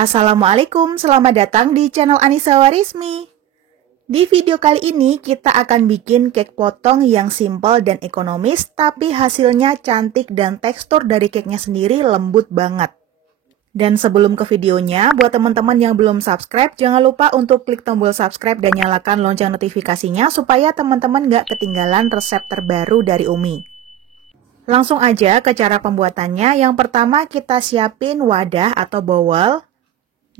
Assalamualaikum, selamat datang di channel Anissa Warismi. Di video kali ini kita akan bikin cake potong yang simple dan ekonomis, tapi hasilnya cantik dan tekstur dari cake-nya sendiri lembut banget. Dan sebelum ke videonya, buat teman-teman yang belum subscribe, jangan lupa untuk klik tombol subscribe dan nyalakan lonceng notifikasinya supaya teman-teman gak ketinggalan resep terbaru dari Umi. Langsung aja ke cara pembuatannya. Yang pertama kita siapin wadah atau bowl.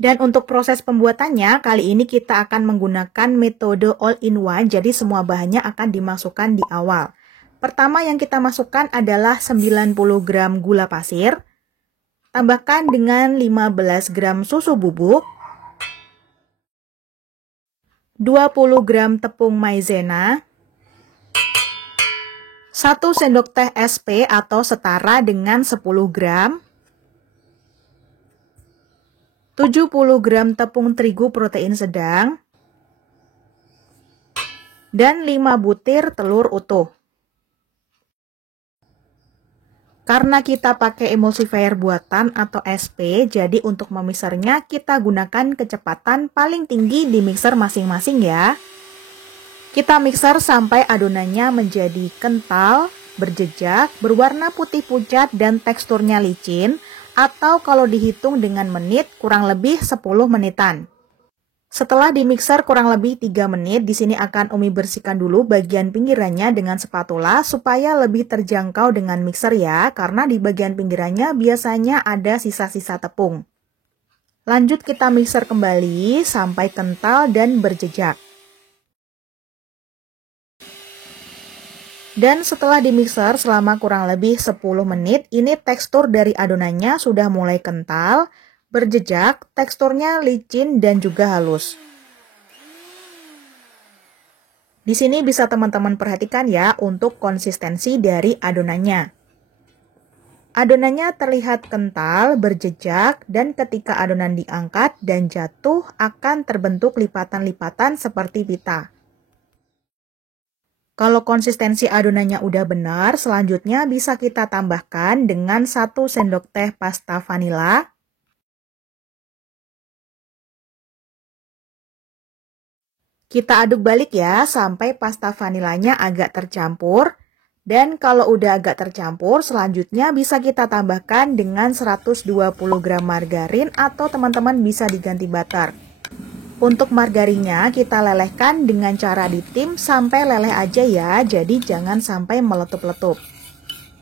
Dan untuk proses pembuatannya, kali ini kita akan menggunakan metode all-in-one, jadi semua bahannya akan dimasukkan di awal. Pertama yang kita masukkan adalah 90 gram gula pasir, tambahkan dengan 15 gram susu bubuk, 20 gram tepung maizena, 1 sendok teh SP atau setara dengan 10 gram, 70 gram tepung terigu protein sedang, dan 5 butir telur utuh. Karena kita pakai emulsifier buatan atau SP, jadi untuk memixernya kita gunakan kecepatan paling tinggi di mixer masing-masing ya. Kita mixer sampai adonannya menjadi kental, berjejak, berwarna putih pucat dan teksturnya licin, atau kalau dihitung dengan menit kurang lebih 10 menitan. Setelah dimixer kurang lebih 3 menit, di sini akan Umi bersihkan dulu bagian pinggirannya dengan spatula supaya lebih terjangkau dengan mixer ya, karena di bagian pinggirannya biasanya ada sisa-sisa tepung. Lanjut kita mixer kembali sampai kental dan berjejak. Dan setelah dimixer selama kurang lebih 10 menit, ini tekstur dari adonannya sudah mulai kental, berjejak, teksturnya licin dan juga halus. Di sini bisa teman-teman perhatikan ya untuk konsistensi dari adonannya. Adonannya terlihat kental, berjejak, dan ketika adonan diangkat dan jatuh akan terbentuk lipatan-lipatan seperti pita. Kalau konsistensi adonannya udah benar, selanjutnya bisa kita tambahkan dengan 1 sendok teh pasta vanila, kita aduk balik ya sampai pasta vanilanya agak tercampur. Dan kalau udah agak tercampur, selanjutnya bisa kita tambahkan dengan 120 gram margarin atau teman-teman bisa diganti butter. Untuk margarinnya kita lelehkan dengan cara ditim sampai leleh aja ya, jadi jangan sampai meletup-letup.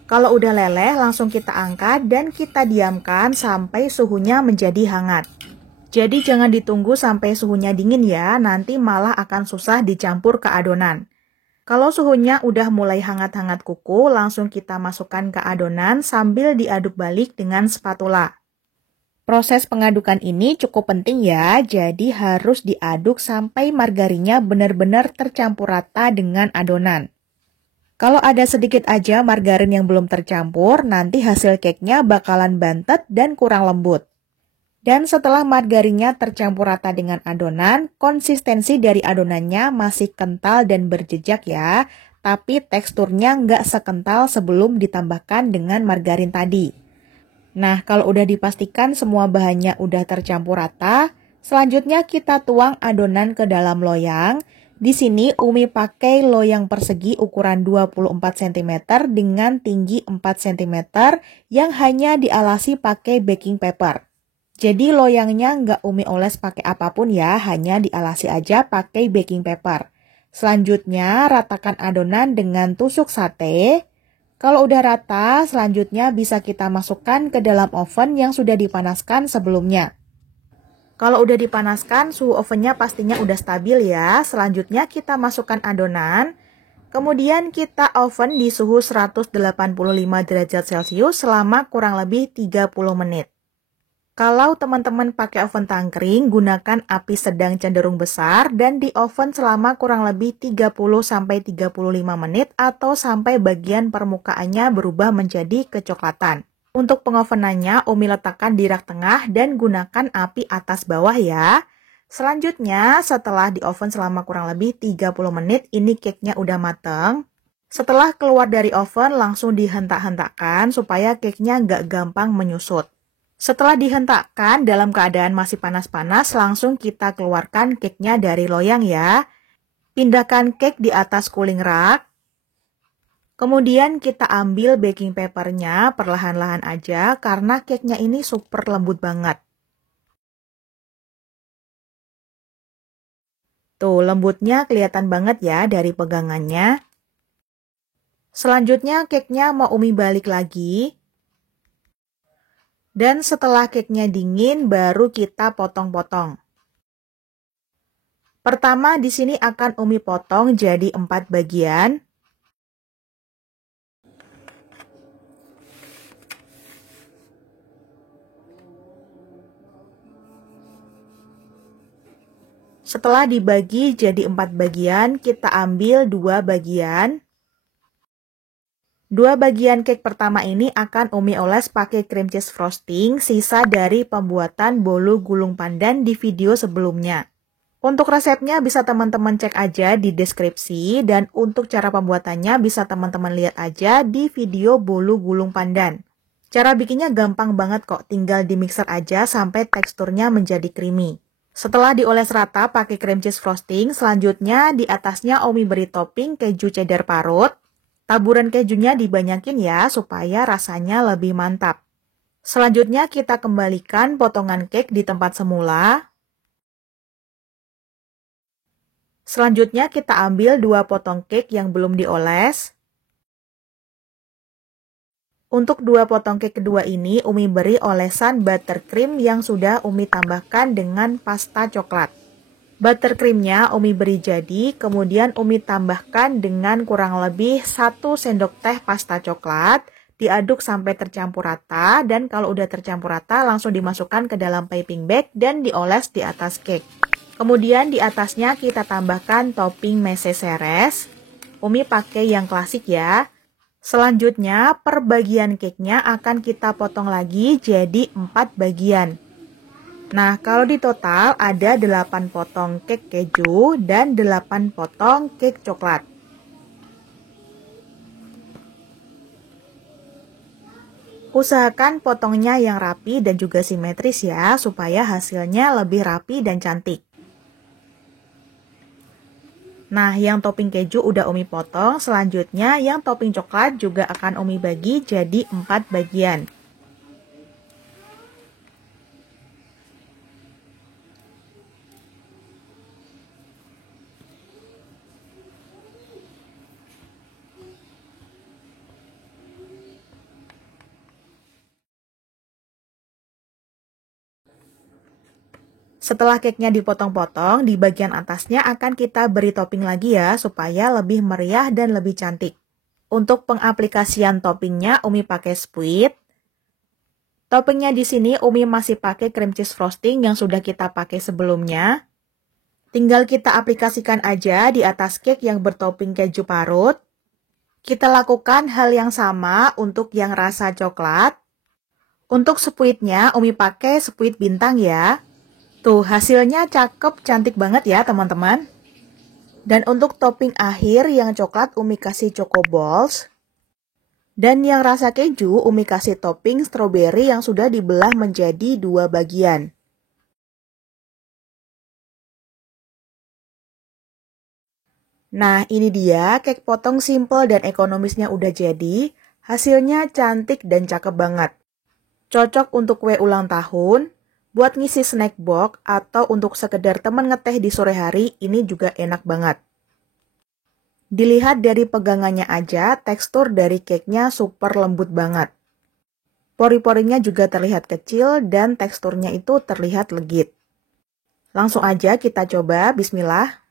Kalau udah leleh langsung kita angkat dan kita diamkan sampai suhunya menjadi hangat. Jadi jangan ditunggu sampai suhunya dingin ya, nanti malah akan susah dicampur ke adonan. Kalau suhunya udah mulai hangat-hangat kuku, langsung kita masukkan ke adonan sambil diaduk balik dengan spatula. Proses pengadukan ini cukup penting ya, jadi harus diaduk sampai margarinnya benar-benar tercampur rata dengan adonan. Kalau ada sedikit aja margarin yang belum tercampur, nanti hasil cake-nya bakalan bantet dan kurang lembut. Dan setelah margarinnya tercampur rata dengan adonan, konsistensi dari adonannya masih kental dan berjejak ya, tapi teksturnya nggak sekental sebelum ditambahkan dengan margarin tadi. Nah, kalau udah dipastikan semua bahannya udah tercampur rata, selanjutnya kita tuang adonan ke dalam loyang. Di sini Umi pakai loyang persegi ukuran 24 cm dengan tinggi 4 cm yang hanya dialasi pakai baking paper. Jadi loyangnya nggak Umi oles pakai apapun ya, hanya dialasi aja pakai baking paper. Selanjutnya ratakan adonan dengan tusuk sate. Kalau udah rata, selanjutnya bisa kita masukkan ke dalam oven yang sudah dipanaskan sebelumnya. Kalau udah dipanaskan, suhu ovennya pastinya udah stabil ya. Selanjutnya kita masukkan adonan. Kemudian kita oven di suhu 185 derajat Celcius selama kurang lebih 30 menit. Kalau teman-teman pakai oven tangkring, gunakan api sedang cenderung besar dan di oven selama kurang lebih 30-35 menit atau sampai bagian permukaannya berubah menjadi kecoklatan. Untuk pengovenannya, Umi letakkan di rak tengah dan gunakan api atas bawah ya. Selanjutnya, setelah di oven selama kurang lebih 30 menit, ini cake-nya udah mateng. Setelah keluar dari oven, langsung dihentak-hentakkan supaya cake-nya nggak gampang menyusut. Setelah dihentakkan dalam keadaan masih panas-panas, langsung kita keluarkan cake-nya dari loyang ya. Pindahkan cake di atas cooling rack. Kemudian kita ambil baking papernya perlahan-lahan aja karena cake-nya ini super lembut banget. Tuh, lembutnya kelihatan banget ya dari pegangannya. Selanjutnya cake-nya mau Umi balik lagi. Dan setelah cake-nya dingin, baru kita potong-potong. Pertama, di sini akan Umi potong jadi 4 bagian. Setelah dibagi jadi 4 bagian, kita ambil 2 bagian. 2 bagian cake pertama ini akan Umi oles pakai cream cheese frosting, sisa dari pembuatan bolu gulung pandan di video sebelumnya. Untuk resepnya bisa teman-teman cek aja di deskripsi, dan untuk cara pembuatannya bisa teman-teman lihat aja di video bolu gulung pandan. Cara bikinnya gampang banget kok, tinggal di mixer aja sampai teksturnya menjadi creamy. Setelah dioles rata pakai cream cheese frosting, selanjutnya di atasnya Umi beri topping keju cheddar parut. Taburan kejunya dibanyakin ya, supaya rasanya lebih mantap. Selanjutnya kita kembalikan potongan cake di tempat semula. Selanjutnya kita ambil 2 potong cake yang belum dioles. Untuk 2 potong cake kedua ini, Umi beri olesan buttercream yang sudah Umi tambahkan dengan pasta coklat. Buttercreamnya Umi beri jadi, kemudian Umi tambahkan dengan kurang lebih 1 sendok teh pasta coklat, diaduk sampai tercampur rata, dan kalau udah tercampur rata langsung dimasukkan ke dalam piping bag dan dioles di atas cake. Kemudian di atasnya kita tambahkan topping meses seres. Umi pakai yang klasik ya. Selanjutnya, per bagian cake-nya akan kita potong lagi jadi 4 bagian. Nah, kalau di total ada 8 potong cake keju dan 8 potong cake coklat. Usahakan potongnya yang rapi dan juga simetris ya, supaya hasilnya lebih rapi dan cantik. Nah, yang topping keju udah Umi potong, selanjutnya yang topping coklat juga akan Umi bagi jadi 4 bagian. Setelah cake-nya dipotong-potong, di bagian atasnya akan kita beri topping lagi ya, supaya lebih meriah dan lebih cantik. Untuk pengaplikasian toppingnya, Umi pakai spuit. Toppingnya di sini Umi masih pakai cream cheese frosting yang sudah kita pakai sebelumnya. Tinggal kita aplikasikan aja di atas cake yang bertopping keju parut. Kita lakukan hal yang sama untuk yang rasa coklat. Untuk spuitnya, Umi pakai spuit bintang ya. Tuh, hasilnya cakep, cantik banget ya teman-teman. Dan untuk topping akhir yang coklat Umi kasih choco balls. Dan yang rasa keju Umi kasih topping strawberry yang sudah dibelah menjadi 2 bagian. Nah, ini dia cake potong simple dan ekonomisnya udah jadi. Hasilnya cantik dan cakep banget. Cocok untuk kue ulang tahun, buat ngisi snack box, atau untuk sekedar temen ngeteh di sore hari, ini juga enak banget. Dilihat dari pegangannya aja, tekstur dari cake-nya super lembut banget. Pori-porinya juga terlihat kecil dan teksturnya itu terlihat legit. Langsung aja kita coba, bismillah.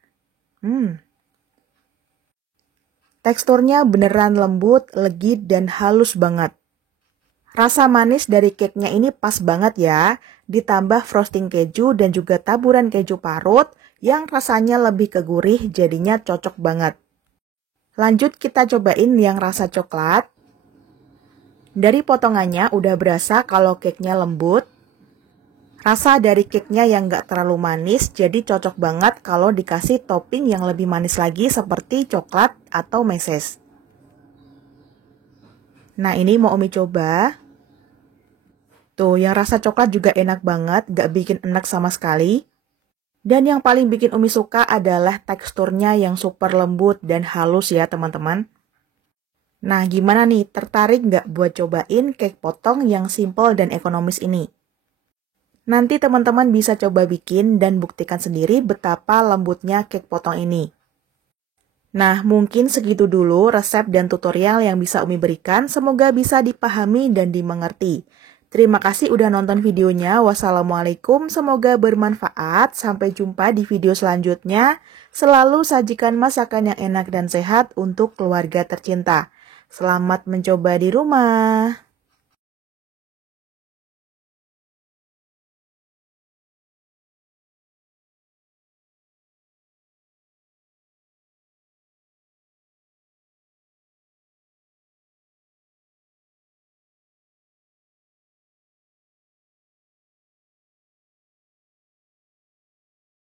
Teksturnya beneran lembut, legit, dan halus banget. Rasa manis dari cake-nya ini pas banget ya, ditambah frosting keju dan juga taburan keju parut yang rasanya lebih ke gurih, jadinya cocok banget. Lanjut kita cobain yang rasa coklat. Dari potongannya udah berasa kalau cake-nya lembut. Rasa dari cake-nya yang gak terlalu manis, jadi cocok banget kalau dikasih topping yang lebih manis lagi seperti coklat atau meses. Nah, ini mau Umi coba. Tuh, yang rasa coklat juga enak banget, gak bikin enak sama sekali. Dan yang paling bikin Umi suka adalah teksturnya yang super lembut dan halus ya teman-teman. Nah, gimana nih? Tertarik nggak buat cobain cake potong yang simple dan ekonomis ini? Nanti teman-teman bisa coba bikin dan buktikan sendiri betapa lembutnya cake potong ini. Nah, mungkin segitu dulu resep dan tutorial yang bisa Umi berikan. Semoga bisa dipahami dan dimengerti. Terima kasih udah nonton videonya. Wassalamualaikum, semoga bermanfaat. Sampai jumpa di video selanjutnya. Selalu sajikan masakan yang enak dan sehat untuk keluarga tercinta. Selamat mencoba di rumah.